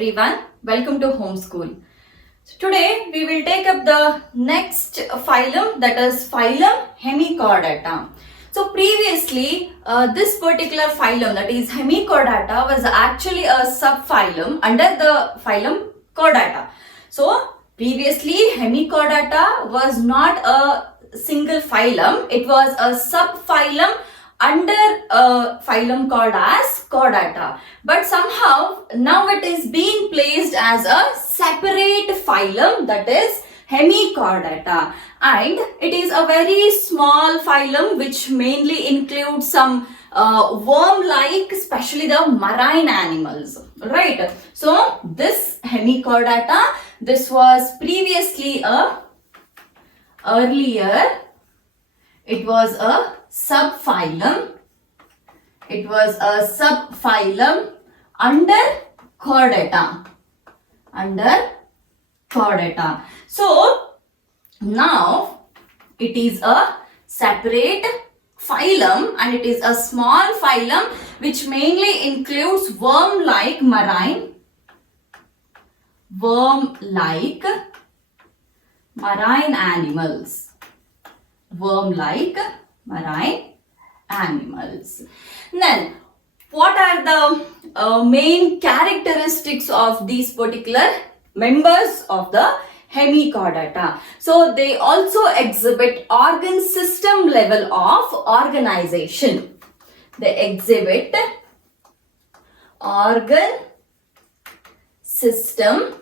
everyone, welcome to Homeschool. So today we will take up the next phylum, that is phylum Hemichordata. So previously this particular phylum, that is Hemichordata, was actually a subphylum under the phylum Chordata. So previously Hemichordata was not a single phylum, it was a subphylum under a phylum called as Chordata, but somehow now it is being placed as a separate phylum, that is Hemichordata, and it is a very small phylum which mainly includes some worm-like, especially the marine animals, right? So this Hemichordata, this was previously earlier it was a subphylum. It was a subphylum under Chordata. Under Chordata. So now it is a separate phylum and it is a small phylum which mainly includes worm-like marine animals. Worm-like marine animals. Then, what are the main characteristics of these particular members of the Hemichordata? So, they also exhibit organ system level of organization. They exhibit organ system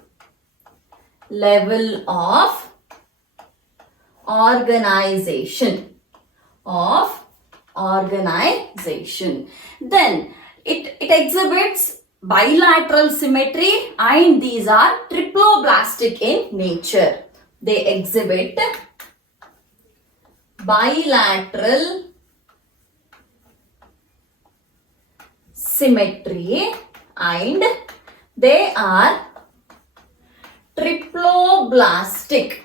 level of organization. Then it exhibits bilateral symmetry and these are triploblastic in nature. They exhibit bilateral symmetry and they are triploblastic.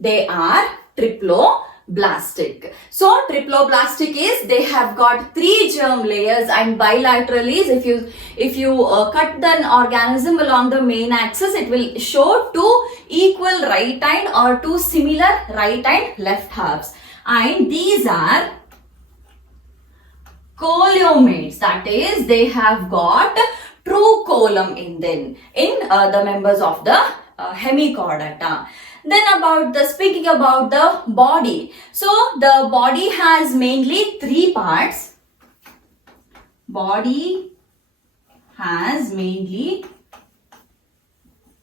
They are triploblastic. So triploblastic is they have got 3 germ layers and bilateral is if you cut the organism along the main axis, it will show 2 equal right hind or 2 similar right and left halves. And these are coleomates, that is they have got true column in them in the members of the Hemichordata. Then speaking about the body. So the body has mainly 3 parts. Body has mainly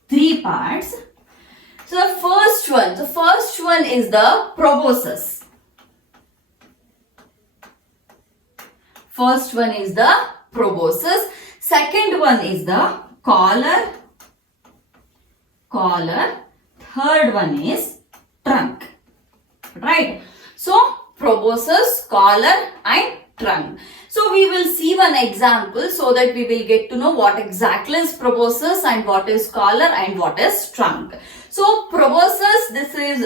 3 parts. So the first one is the proboscis. First one is the proboscis. Second one is the collar. Third one is trunk, right? So proboscis, collar and trunk. So we will see one example so that we will get to know what exactly is proboscis and what is collar and what is trunk. So proboscis, this is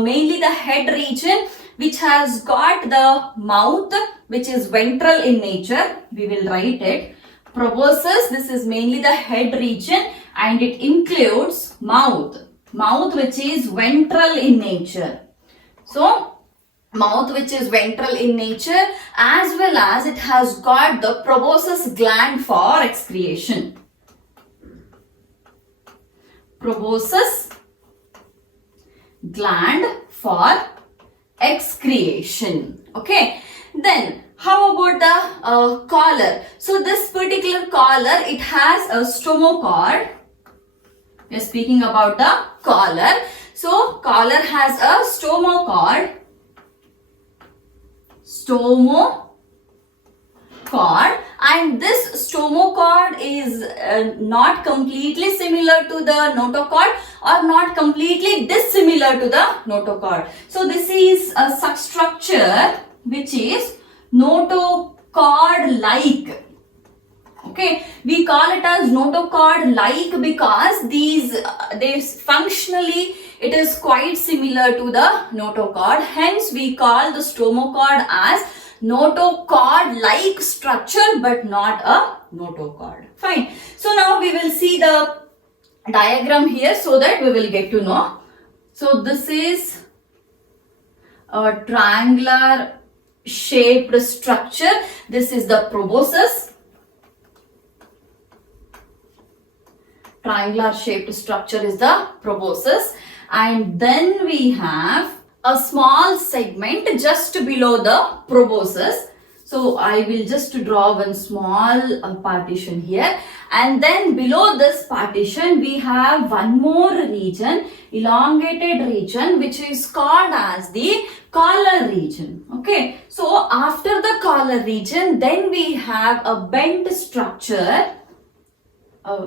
mainly the head region which has got the mouth which is ventral in nature. We will write it. Proboscis, this is mainly the head region and it includes mouth which is ventral in nature. So mouth which is ventral in nature, as well as it has got the proboscis gland for excretion. Proboscis gland for excretion. Okay. Then how about the collar? So this particular collar, it has a stomochord. We are speaking about the collar. So collar has a stomochord. And this stomochord is not completely similar to the notochord or not completely dissimilar to the notochord. So this is a such structure which is notochord like. Okay, we call it as notochord like because these functionally it is quite similar to the notochord. Hence we call the stomochord as notochord-like structure but not a notochord. Fine. So now we will see the diagram here so that we will get to know. So this is a triangular shaped structure. This is the proboscis. Triangular shaped structure is the proboscis, and then we have a small segment just below the proboscis. So I will just draw one small partition here, and then below this partition we have one more region, elongated region, which is called as the collar region. Okay, so after the collar region, then we have a bent structure.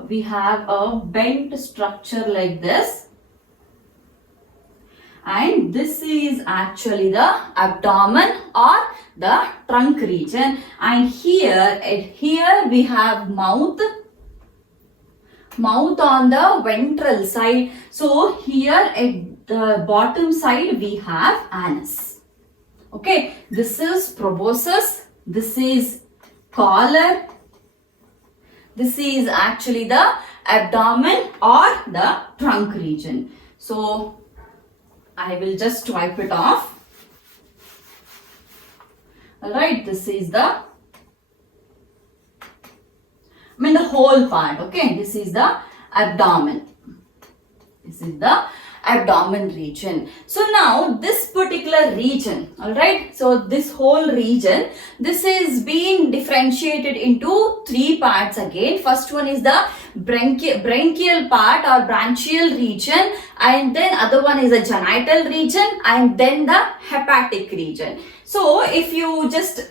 We have a bent structure like this, and this is actually the abdomen or the trunk region, and here we have mouth on the ventral side. So here at the bottom side we have anus. Okay, this is proboscis, this is collar, this is actually the abdomen or the trunk region. So I will just wipe it off. Alright, this is the whole part. Okay, this is the abdomen. This is the abdomen region. So now this particular region, alright, so this whole region, this is being differentiated into three parts again. First one is the branchial part or branchial region, and then other one is the genital region, and then the hepatic region. So if you just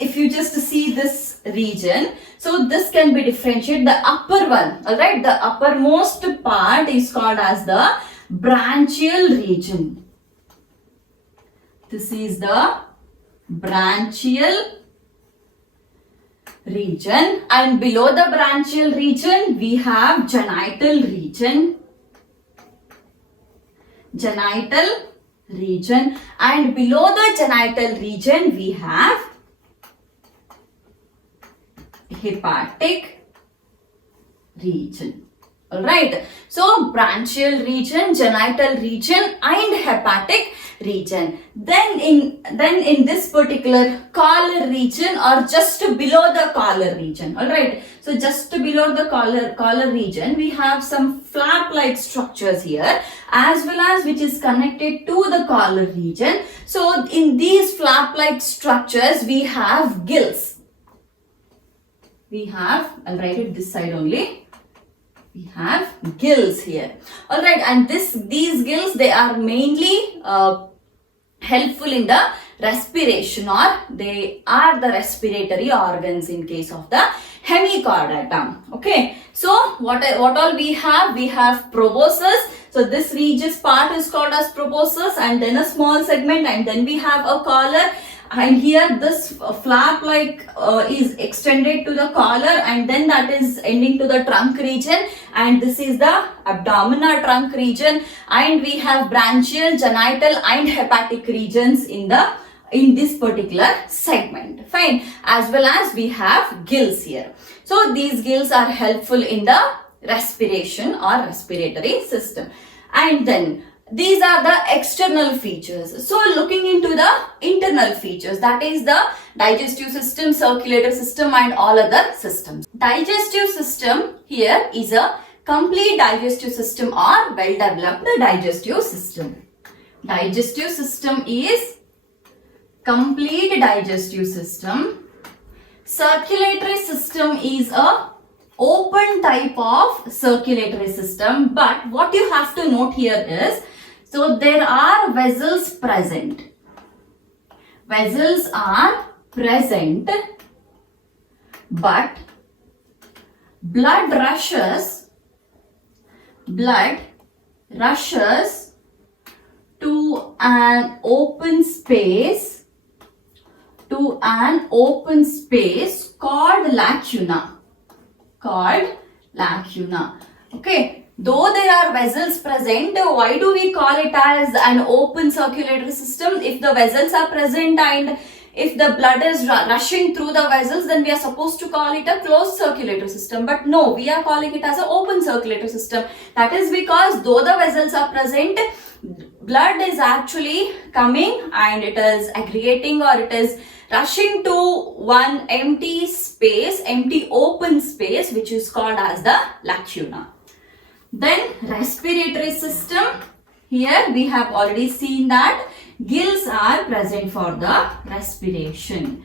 see this region, so this can be differentiated. The upper one, alright, the uppermost part is called as the branchial region. This is the branchial region, and below the branchial region we have genital region. Genital region, and below the genital region we have hepatic region. Alright, so branchial region, genital region and hepatic region. Then in this particular collar region or just below the collar region, alright, so just below the collar region we have some flap like structures here, as well as which is connected to the collar region. So in these flap like structures we have gills. I'll write it this side only. We have gills here. Alright, and these gills, they are mainly helpful in the respiration, or they are the respiratory organs in case of the hemichordata. Okay, so what all we have? We have proboscis. So this region's part is called as proboscis, and then a small segment, and then we have a collar. And here this flap like is extended to the collar, and then that is ending to the trunk region, and this is the abdomen or trunk region, and we have branchial, genital and hepatic regions in this particular segment. Fine, as well as we have gills here. So these gills are helpful in the respiration or respiratory system. And then these are the external features. So looking into the internal features, that is the digestive system, circulatory system and all other systems. Digestive system here is a complete digestive system or well developed digestive system. Digestive system is complete digestive system. Circulatory system is a open type of circulatory system, but what you have to note here is, so there are vessels present. Vessels are present, but blood rushes to an open space called lacuna. Okay. Though there are vessels present, why do we call it as an open circulatory system? If the vessels are present and if the blood is rushing through the vessels, then we are supposed to call it a closed circulatory system. But no, we are calling it as an open circulatory system. That is because though the vessels are present, blood is actually coming and it is aggregating, or it is rushing to one empty space, empty open space, which is called as the lacuna. Then respiratory system. Here we have already seen that gills are present for the respiration.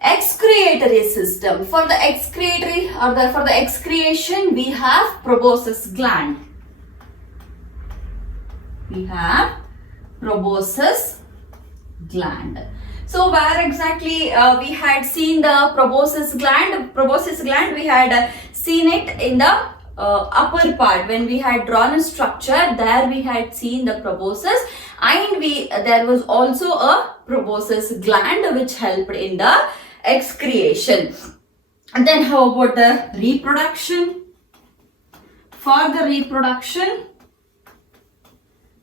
Excretory system. For the excretory or for the excretion, we have proboscis gland. We have proboscis gland. So where exactly we had seen the proboscis gland? Proboscis gland, we had seen it in the upper part. When we had drawn a structure, there we had seen the proboscis, and there was also a proboscis gland which helped in the excretion. And then how about the reproduction? For the reproduction,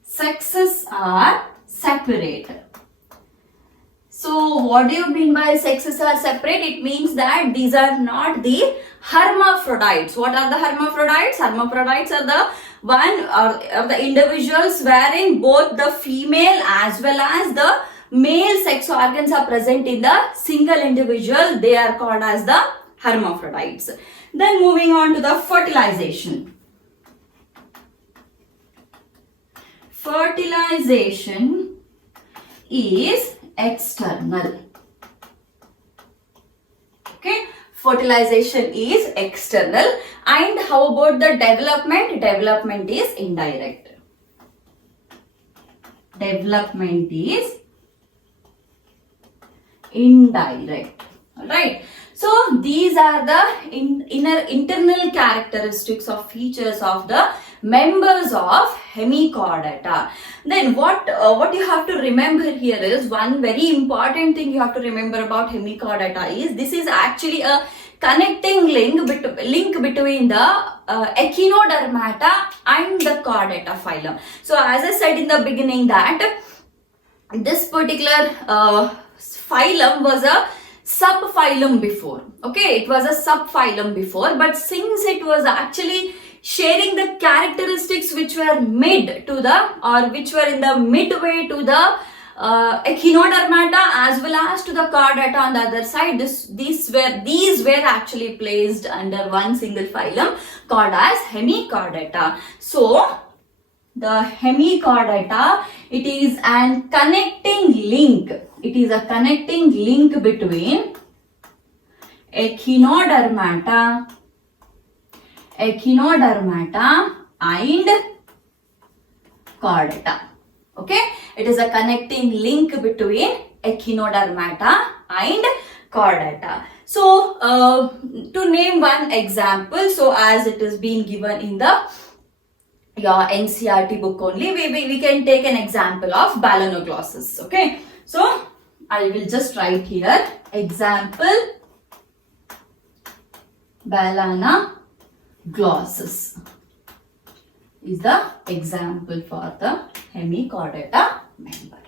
sexes are separate. So what do you mean by sexes are separate? It means that these are not the hermaphrodites. What are the hermaphrodites? Hermaphrodites are the or the individuals wherein both the female as well as the male sex organs are present in the single individual. They are called as the hermaphrodites. Then moving on to the fertilization. Fertilization is external. Okay, fertilization is external. And how about the development? Development is indirect. Development is indirect. Alright. So these are the internal characteristics of features of the members of hemichordata. Then what you have to remember here is one very important thing you have to remember about hemichordata is this is actually a connecting link between the echinodermata and the chordata phylum. So as I said in the beginning that this particular phylum was a subphylum before. Okay, it was a subphylum before, but since it was actually sharing the characteristics which were mid to the or which were in the midway to the echinodermata as well as to the chordata on the other side, these were actually placed under one single phylum called as hemichordata. So the hemichordata, it is an connecting link. It is a connecting link between echinodermata and chordata. Okay, it is a connecting link between echinodermata and chordata. So to name one example, so as it is being given in the your NCERT book only, we can take an example of balanoglossus. Okay, so I will just write here example balanoglossus is the example for the hemichordata member.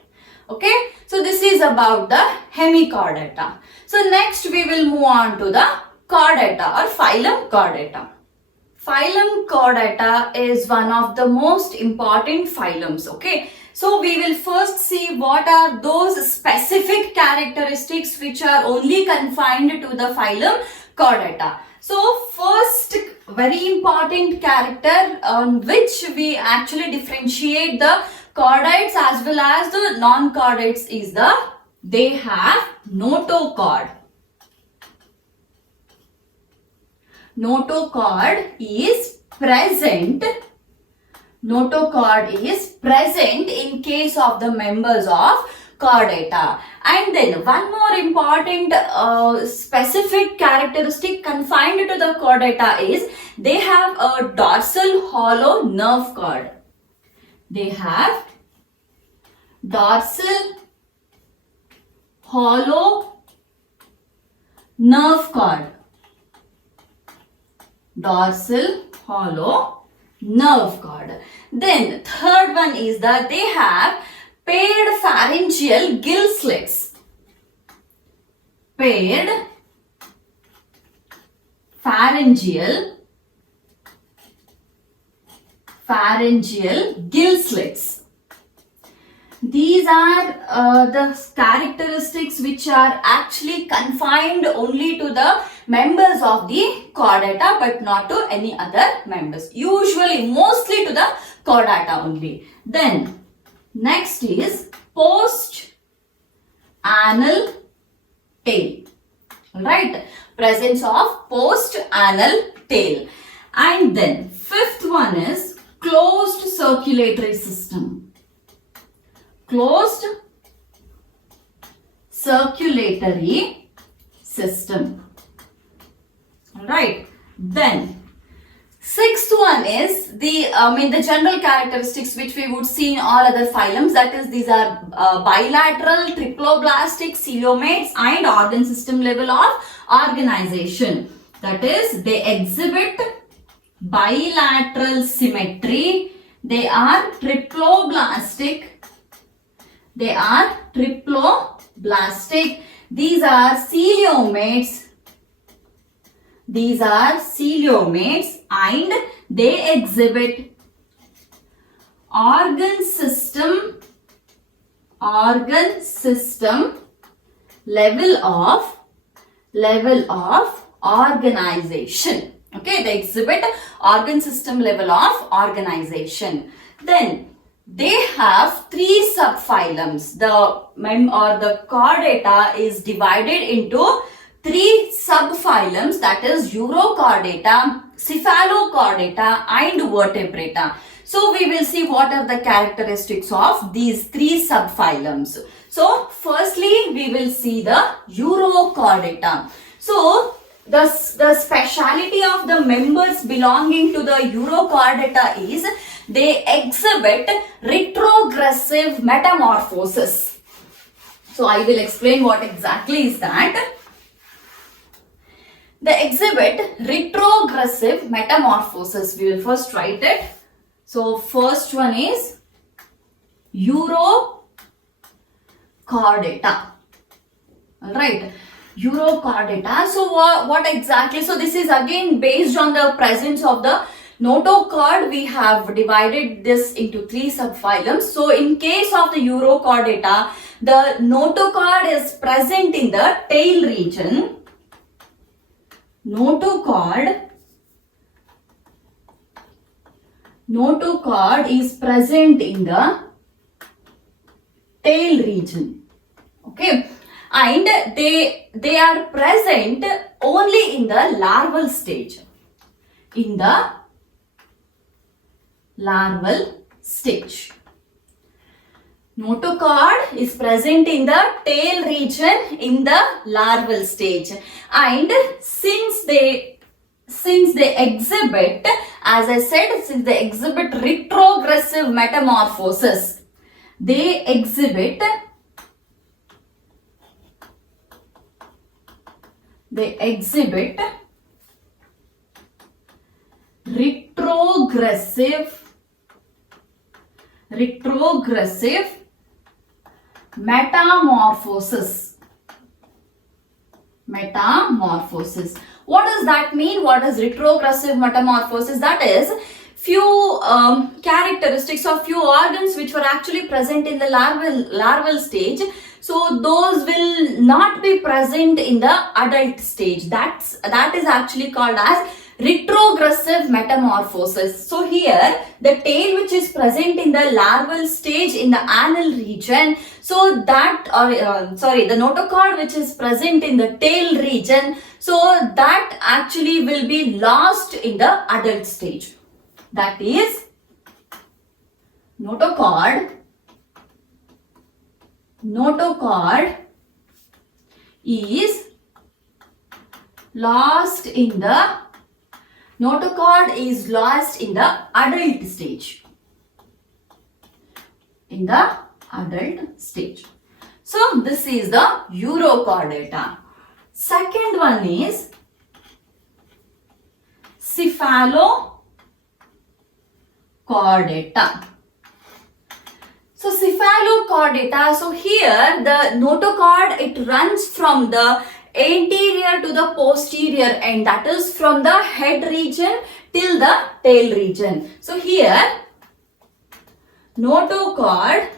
Okay, so this is about the hemichordata. So next we will move on to the chordata or phylum chordata. Phylum chordata is one of the most important phylums. Okay, so we will first see what are those specific characteristics which are only confined to the phylum chordata. So first very important character on which we actually differentiate the chordates as well as the non-chordates is they have notochord. Notochord is present. Notochord is present in case of the members of chordata. And then one more important specific characteristic confined to the chordata is they have a dorsal hollow nerve cord. They have dorsal hollow nerve cord. Dorsal hollow nerve cord. Then third one is that they have paired pharyngeal gill slits. paired pharyngeal gill slits. These are the characteristics which are actually confined only to the members of the chordata but not to any other members. Usually, mostly to the chordata only. Then, next is post-anal tail. Alright, presence of post-anal tail. And then, fifth one is closed circulatory system. Closed circulatory system. Alright, then sixth one is the general characteristics which we would see in all other phylums. That is, these are bilateral, triploblastic coelomates and organ system level of organization. That is, they exhibit bilateral symmetry. They are triploblastic. These are coelomates. And they exhibit organ system level of organization. Okay, they exhibit organ system level of organization. Then they have three subphylums. The chordata is divided into three subphylums, that is Urochordata, Cephalochordata and Vertebrata. So we will see what are the characteristics of these three subphylums. So firstly we will see the Urochordata. So the speciality of the members belonging to the Urochordata is they exhibit retrogressive metamorphosis. So I will explain what exactly is that. They exhibit retrogressive metamorphosis. We will first write it. So first one is Urochordata. Alright, Urochordata. So what exactly? So this is again based on the presence of the notochord. We have divided this into three subphylums. So in case of the Urochordata, the notochord is present in the tail region. Notochord is present in the tail region. Okay, and they are present only in the larval stage. Notochord is present in the tail region in the larval stage, and since they exhibit, as I said, since they exhibit retrogressive metamorphosis, they exhibit retrogressive metamorphosis. What does that mean? What is retrogressive metamorphosis? That is, few characteristics of few organs which were actually present in the larval stage. So those will not be present in the adult stage. That is actually called as retrogressive metamorphosis. So here the tail which is present in the larval stage in the anal region, so that the notochord which is present in the tail region, so that actually will be lost in the adult stage. That is, notochord is lost in the adult stage. So this is the Urochordata. Second one is Cephalochordata. So cephalochordata, so here the notochord, it runs from the anterior to the posterior end, that is from the head region till the tail region. So here notochord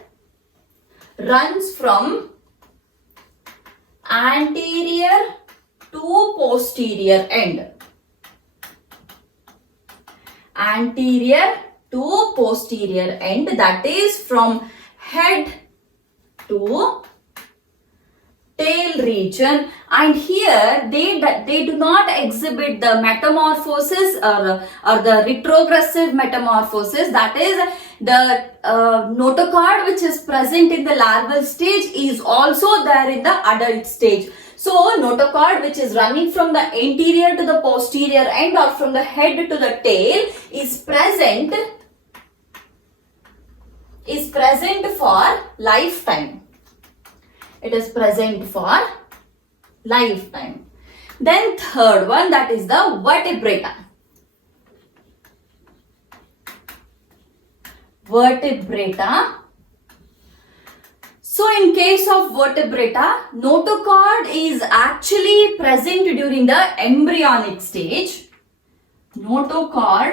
runs from anterior to posterior end. Anterior to posterior end, that is from head to tail region, and here they do not exhibit the metamorphosis or the retrogressive metamorphosis, that is the notochord which is present in the larval stage is also there in the adult stage. So notochord which is running from the anterior to the posterior end or from the head to the tail is present for lifetime. It is present for lifetime. Then third one, that is the vertebrata. Vertebrata. So in case of vertebrata, notochord is actually present during the embryonic stage. Notochord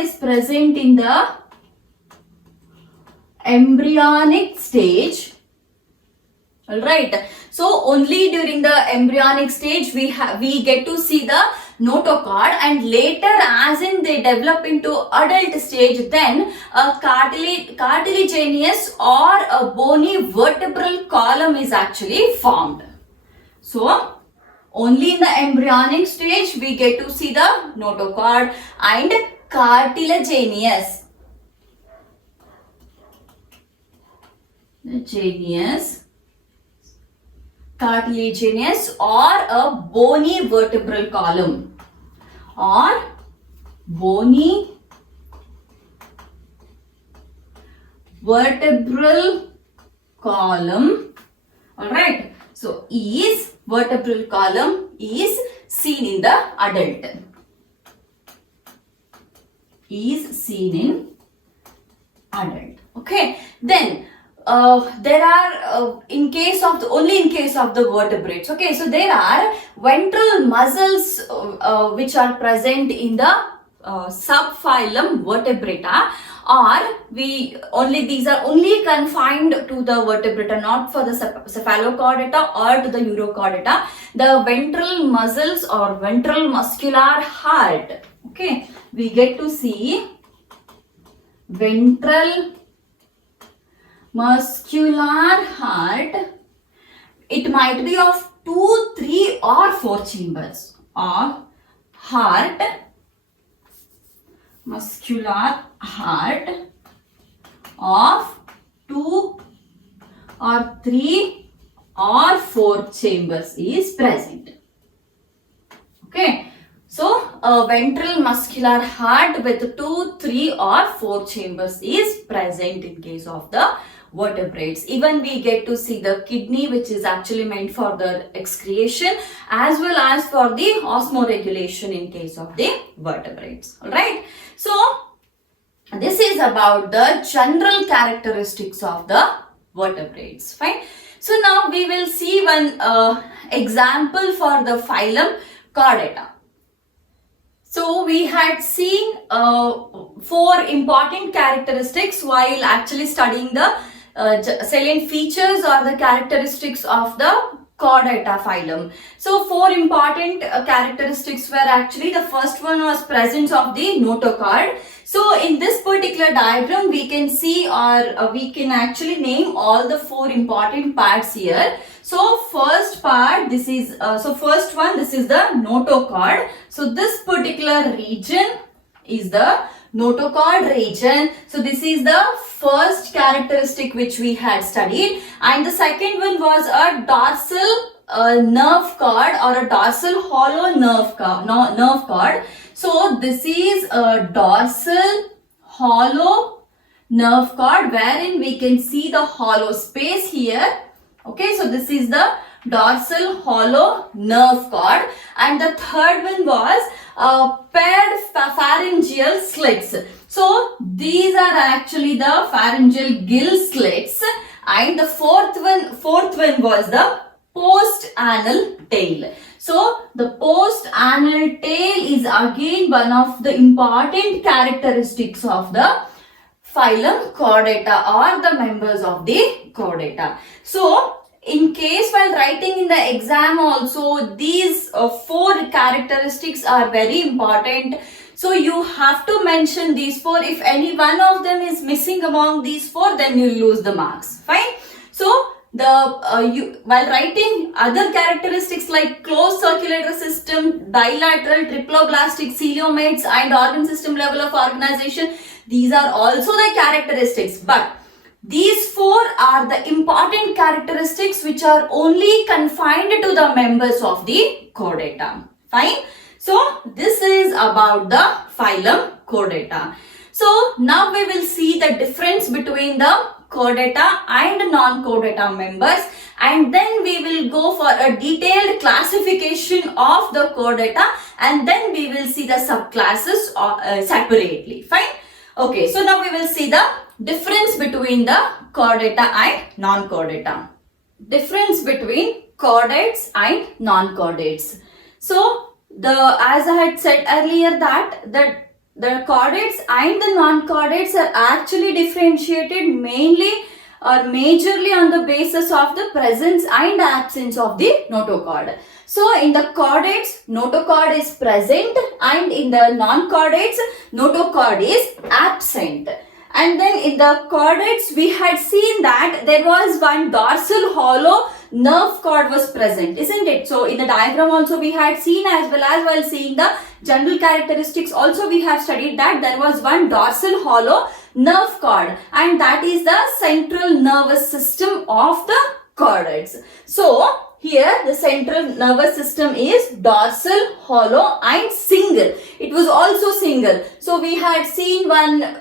is present in the embryonic stage. Alright, so only during the embryonic stage we get to see the notochord, and later as in they develop into adult stage, then a cartilaginous or a bony vertebral column is actually formed. So only in the embryonic stage we get to see the notochord and cartilaginous or a bony vertebral column or bony vertebral column. Alright, so vertebral column is seen in the adult. Okay, then there are only in case of the vertebrates. Okay, so there are ventral muscles which are present in the subphylum vertebrata, or these are only confined to the vertebrata, not for the cephalochordata or to the urochordata. The ventral muscles or ventral muscular heart. Okay, we get to see ventral muscular heart. It might be of 2, 3 or 4 chambers of heart. Muscular heart of 2 or 3 or 4 chambers is present. Okay, so a ventral muscular heart with 2, 3 or 4 chambers is present in case of the vertebrates. Even we get to see the kidney, which is actually meant for the excretion as well as for the osmoregulation in case of the vertebrates. Alright, so this is about the general characteristics of the vertebrates. Fine. So now we will see one example for the phylum Chordata. So we had seen 4 important characteristics while actually studying the salient features or the characteristics of the Chordata phylum. So 4 important characteristics were actually, the first one was presence of the notochord. So in this particular diagram we can see, or we can actually name all the 4 important parts here. So first part, this is first one, this is the notochord. So this particular region is the notochord region. So this is the first characteristic which we had studied, and the second one was a dorsal nerve cord or a dorsal hollow nerve cord. So this is a dorsal hollow nerve cord wherein we can see the hollow space here. Okay, so this is the dorsal hollow nerve cord, and the third one was paired pharyngeal slits. So these are actually the pharyngeal gill slits, and the fourth one was the post-anal tail. So the post-anal tail is again one of the important characteristics of the phylum Chordata or the members of the Chordata. So in case while writing in the exam also, these four characteristics are very important. So you have to mention these four. If any one of them is missing among these four, then you lose the marks. Fine. So while writing other characteristics like closed circulatory system, bilateral, triploblastic, coelomates, and organ system level of organization, these are also the characteristics. But these four are the important characteristics which are only confined to the members of the Chordata. Fine. So this is about the phylum Chordata. So now we will see the difference between the Chordata and non-Chordata members, and then we will go for a detailed classification of the Chordata, and then we will see the subclasses separately. Fine. Okay, so now we will see the difference between the Chordata and non-Chordata. Difference between chordates and non-chordates. So as I had said earlier that the chordates and the non-chordates are actually differentiated mainly or majorly on the basis of the presence and absence of the notochord. So in the chordates, notochord is present, and in the non-chordates, notochord is absent. And then in the chordates, we had seen that there was one dorsal hollow nerve cord was present, isn't it? So in the diagram also we had seen, as well as while seeing the general characteristics also we have studied that there was one dorsal hollow nerve cord, and that is the central nervous system of the chordates. So here the central nervous system is dorsal, hollow and single. It was also single. So we had seen one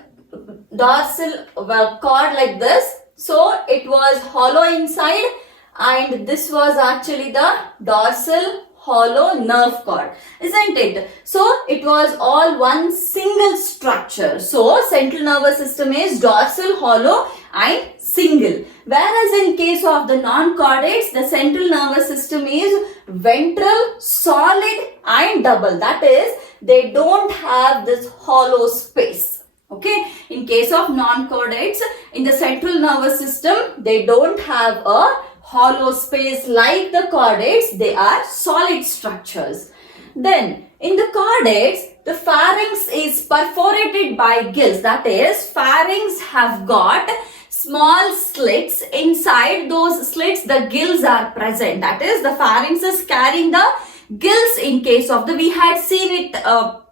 dorsal cord like this. So it was hollow inside, and this was actually the dorsal hollow nerve cord, isn't it? So it was all one single structure. So central nervous system is dorsal, hollow and single. Whereas in case of the non-chordates, the central nervous system is ventral, solid and double. That is, they don't have this hollow space. Okay, in case of non-chordates, in the central nervous system, they don't have a hollow space like the chordates. They are solid structures. Then in the chordates, the pharynx is perforated by gills. That is, pharynx have got small slits. Inside those slits, the gills are present. That is, the pharynx is carrying the gills. In case of we had seen it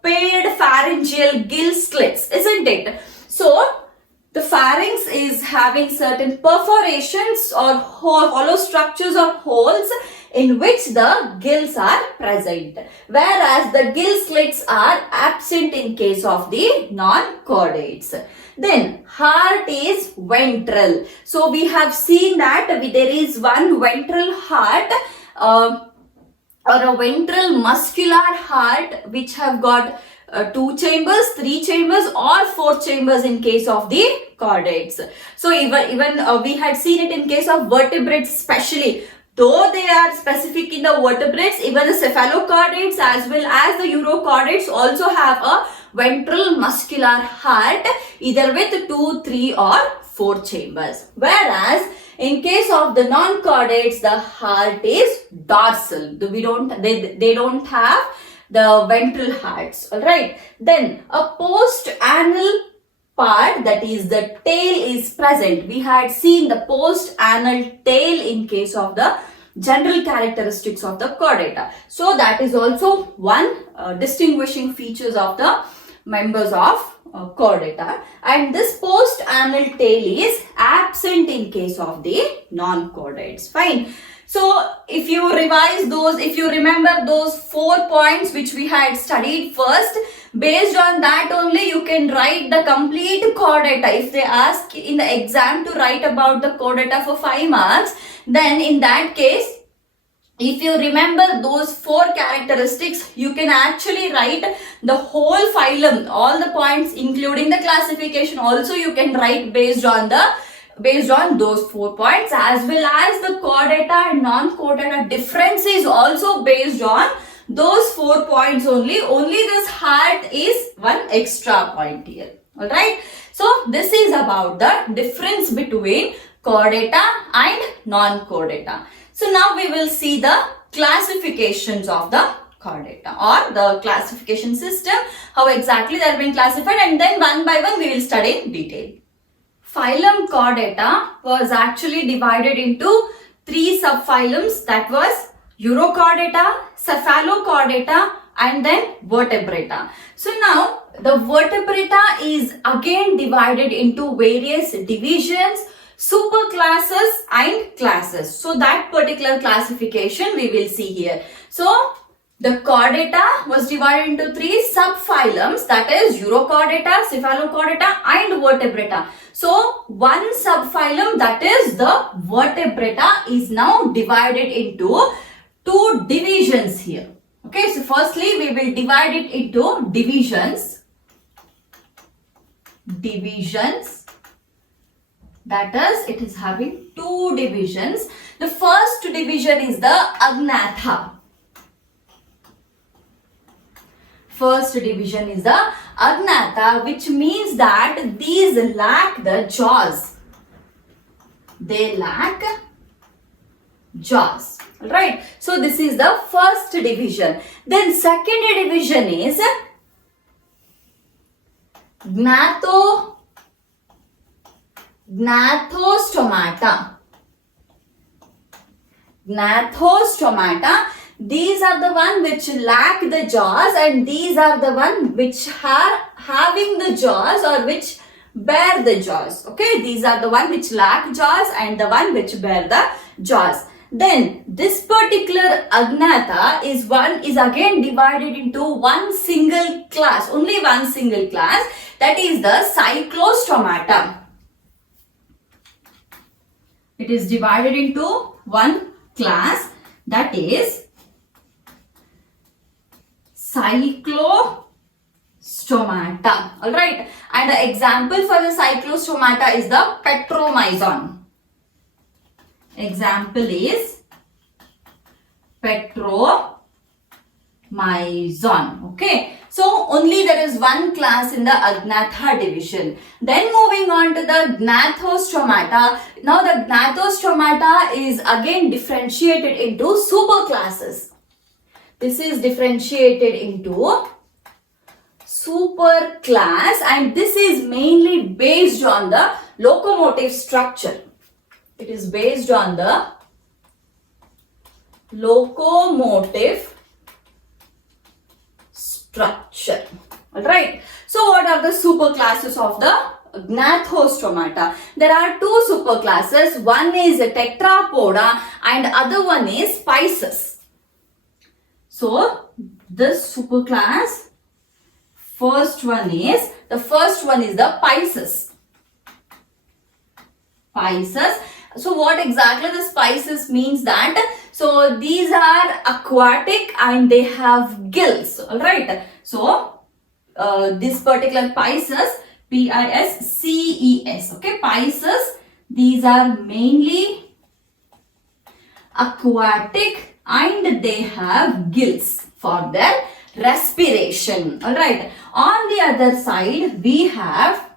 paired pharyngeal gill slits, isn't it? So the pharynx is having certain perforations or hollow structures or holes in which the gills are present, whereas the gill slits are absent in case of the non-chordates. Then heart is ventral. So we have seen that there is one ventral heart or a ventral muscular heart which have got 2 chambers, 3 chambers or 4 chambers in case of the chordates. So even we had seen it in case of vertebrates especially. Though they are specific in the vertebrates, even the cephalochordates as well as the urochordates also have a ventral muscular heart, either with 2, 3 or 4 chambers. Whereas in case of the non-chordates, the heart is dorsal. They don't have the ventral hearts. Alright. Then a post-anal part, that is the tail, is present. We had seen the post-anal tail in case of the general characteristics of the chordata. So that is also one distinguishing features of the members of chordata, and this post-anal tail is absent in case of the non-chordates. Fine. So if you revise those, if you remember those 4 points which we had studied first, based on that only you can write the complete chordata. If they ask in the exam to write about the chordata for 5 marks, then in that case, if you remember those 4 characteristics, you can actually write the whole phylum, all the points including the classification also you can write based on based on those 4 points, as well as the chordata and non-chordata difference is also based on those 4 points only. Only this heart is one extra point here. Alright. So this is about the difference between chordata and non-chordata. So now we will see the classifications of the chordata or the classification system, how exactly they are being classified, and then one by one we will study in detail. Phylum Chordata was actually divided into 3 subphylums, that was Urochordata, Cephalochordata and then Vertebrata. So now the Vertebrata is again divided into various divisions, superclasses and classes. So that particular classification we will see here. So the chordata was divided into 3 subphylums, that is Urochordata, Cephalochordata and Vertebrata. So one subphylum, that is the Vertebrata, is now divided into 2 divisions here. Okay, so firstly we will divide it into divisions. That is, it is having 2 divisions. The first division is the Agnatha. First division is the Agnatha, which means that these lack the jaws. They lack jaws. Right. So this is the first division. Then second division is Gnathostomata. Gnathostomata. These are the one which lack the jaws, and these are the one which are having the jaws or which bear the jaws. Okay, these are the one which lack jaws and the one which bear the jaws. Then this particular Agnatha is again divided into one single class, only one single class, that is the Cyclostomata. It is divided into one class, that is Cyclostomata. Alright, and the example for the Cyclostomata is the Petromyzon. Example is Petromyzon. Okay, so only there is one class in the Agnatha division. Then moving on to the Gnathostomata. Now the Gnathostomata is again differentiated into superclasses. This is differentiated into superclass, and this is mainly based on the locomotive structure. It is based on the locomotive structure. Alright. So what are the superclasses of the Gnathostomata? There are 2 superclasses. One is Tetrapoda and other one is Pisces. So this superclass, the first one is the Pisces. Pisces. So what exactly the Pisces means that? So these are aquatic and they have gills. Alright. So this particular Pisces, Pisces. Okay, Pisces. These are mainly aquatic and they have gills for their respiration. Alright. On the other side, we have,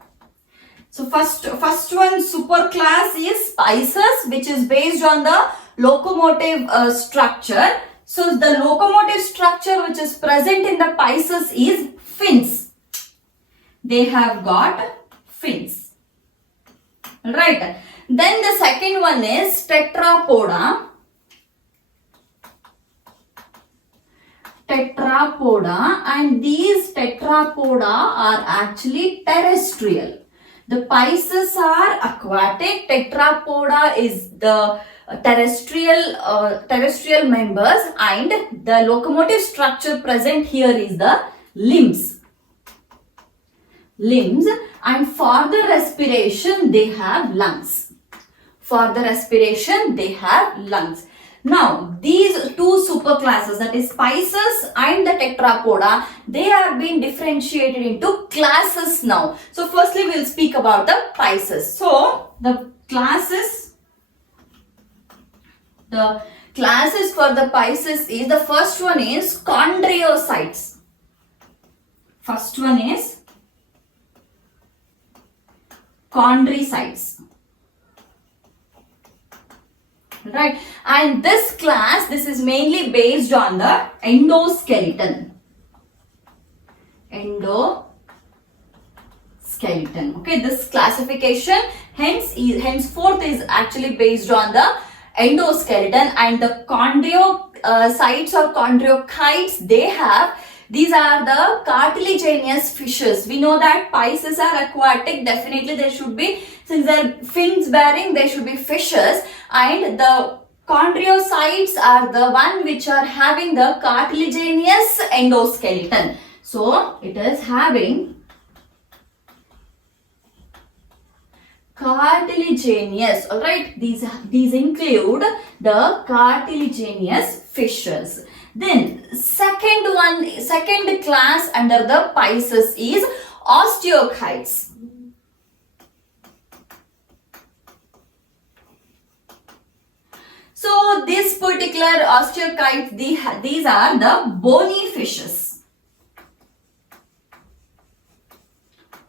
so first one superclass is Pisces, which is based on the locomotive structure. So the locomotive structure which is present in the Pisces is fins. They have got fins. Alright. Then the second one is Tetrapoda. And these tetrapoda are actually terrestrial. The Pisces are aquatic, tetrapoda is the terrestrial members, and the locomotive structure present here is the limbs. And for the respiration they have lungs. Now, these 2 superclasses, that is Pisces and the Tetrapoda, they are being differentiated into classes now. So, firstly, we will speak about the Pisces. So, the classes. The classes for the Pisces is, the first one is chondriocytes. First one is chondrocytes. Right, and this class, this is mainly based on the endoskeleton. Endoskeleton. Okay, this classification henceforth is actually based on the endoskeleton, and the chondriocytes or chondriocytes, these are the cartilaginous fishes. We know that Pisces are aquatic. Definitely there should be, since they are fins bearing, there should be fishes, and the chondriocytes are the one which are having the cartilaginous endoskeleton. So it is having cartilaginous. All right, these include the cartilaginous fishes. Then second class under the Pisces is osteocytes. So this particular osteocytes, these are the bony fishes.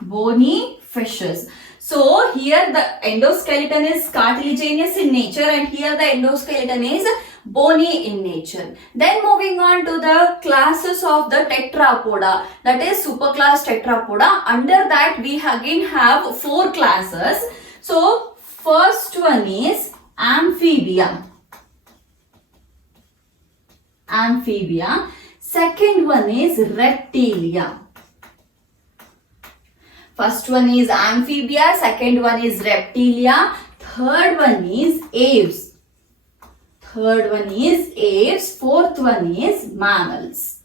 Bony fishes. So here the endoskeleton is cartilaginous in nature, and here the endoskeleton is bony in nature. Then moving on to the classes of the tetrapoda, that is superclass tetrapoda. Under that we again have 4 classes. So first one is amphibia. Second one is reptilia. First one is amphibia, second one is reptilia, third one is aves. Fourth one is mammals.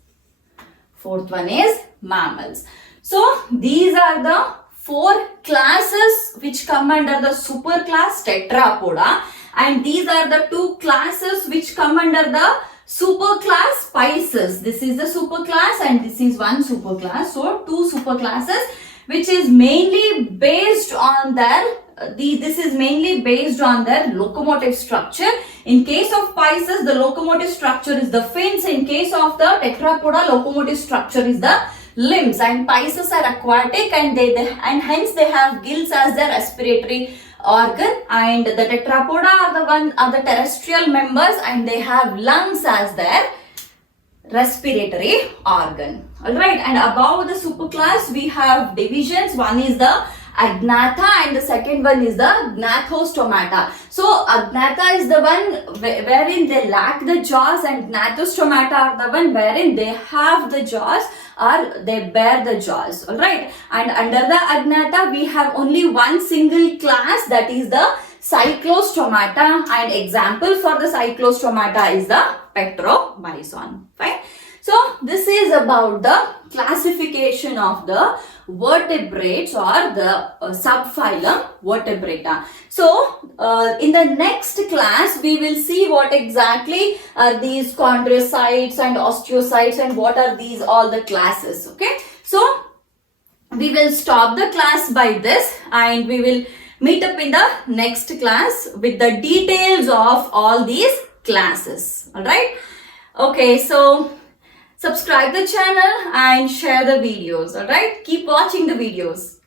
So these are the 4 classes which come under the superclass tetrapoda, and these are the 2 classes which come under the superclass Pisces. This is the superclass and this is one superclass. So 2 superclasses, which is mainly based on their locomotive structure. In case of Pisces, the locomotive structure is the fins. In case of the tetrapoda, locomotive structure is the limbs. And Pisces are aquatic, and hence they have gills as their respiratory organ, and the tetrapoda are the terrestrial members, and they have lungs as their respiratory organ. Alright, and above the superclass we have divisions. One is the agnatha and the second one is the gnathostomata. So agnatha is the one wherein they lack the jaws, and gnathostomata are the one wherein they have the jaws or they bear the jaws. Alright, and under the agnatha we have only one single class, that is the cyclostomata, and example for the cyclostomata is the pectrobison. Fine. So this is about the classification of the vertebrates or the subphylum Vertebrata. So in the next class we will see what exactly are these chondrocytes and osteocytes and what are these all the classes. Okay, so we will stop the class by this, and we will meet up in the next class with the details of all these classes. All right, okay, so subscribe the channel and share the videos. All right, keep watching the videos.